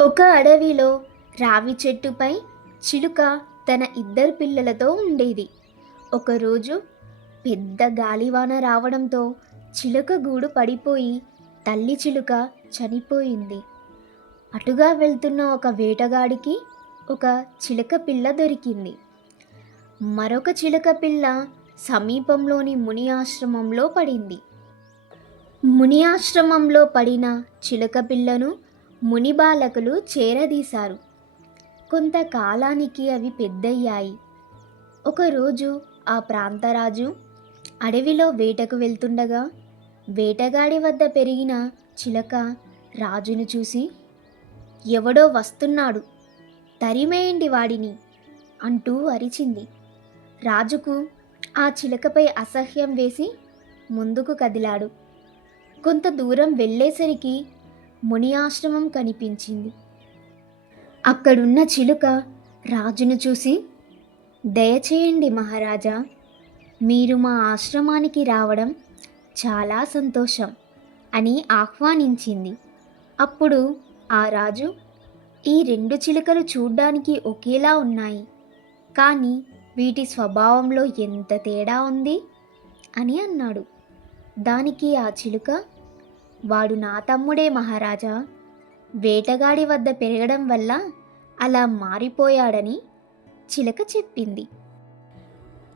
ఒక అడవిలో రావి చెట్టుపై చిలుక తన ఇద్దరు పిల్లలతో ఉండేది. ఒకరోజు పెద్ద గాలివాన రావడంతో చిలుక గూడు పడిపోయి తల్లి చిలుక చనిపోయింది. అటుగా వెళ్తున్న ఒక వేటగాడికి ఒక చిలుక పిల్ల దొరికింది. మరొక చిలుక పిల్ల సమీపంలోని ముని ఆశ్రమంలో పడింది. ముని ఆశ్రమంలో పడిన చిలుక పిల్లను మునిబాలకులు చేరదీశారు. కొంతకాలానికి అవి పెద్దయ్యాయి. ఒకరోజు ఆ ప్రాంతరాజు అడవిలో వేటకు వెళ్తుండగా వేటగాడి వద్ద పెరిగిన చిలక రాజును చూసి ఎవడో వస్తున్నాడు తరిమేయండి వాడిని అంటూ అరిచింది. రాజుకు ఆ చిలకపై అసహ్యం వేసి ముందుకు కదిలాడు. కొంత దూరం వెళ్ళేసరికి ముని ఆశ్రమం కనిపించింది. అక్కడున్న చిలుక రాజును చూసి దయచేయండి మహారాజా మీరు మా ఆశ్రమానికి రావడం చాలా సంతోషం అని ఆహ్వానించింది. అప్పుడు ఆ రాజు ఈ రెండు చిలుకలు చూడ్డానికి ఒకేలా ఉన్నాయి కానీ వీటి స్వభావంలో ఎంత తేడా ఉంది? అని అన్నాడు. దానికి ఆ చిలుక వాడు నా తమ్ముడే మహారాజా. వేటగాడి వద్ద పెరగడం వల్ల అలా మారిపోయాడని చిలక చెప్పింది.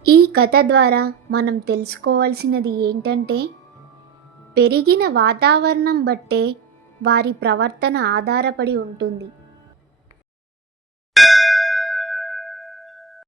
ఈ కథ ద్వారా మనం తెలుసుకోవాల్సినది ఏంటంటే పెరిగిన వాతావరణం బట్టే వారి ప్రవర్తన ఆధారపడి ఉంటుంది.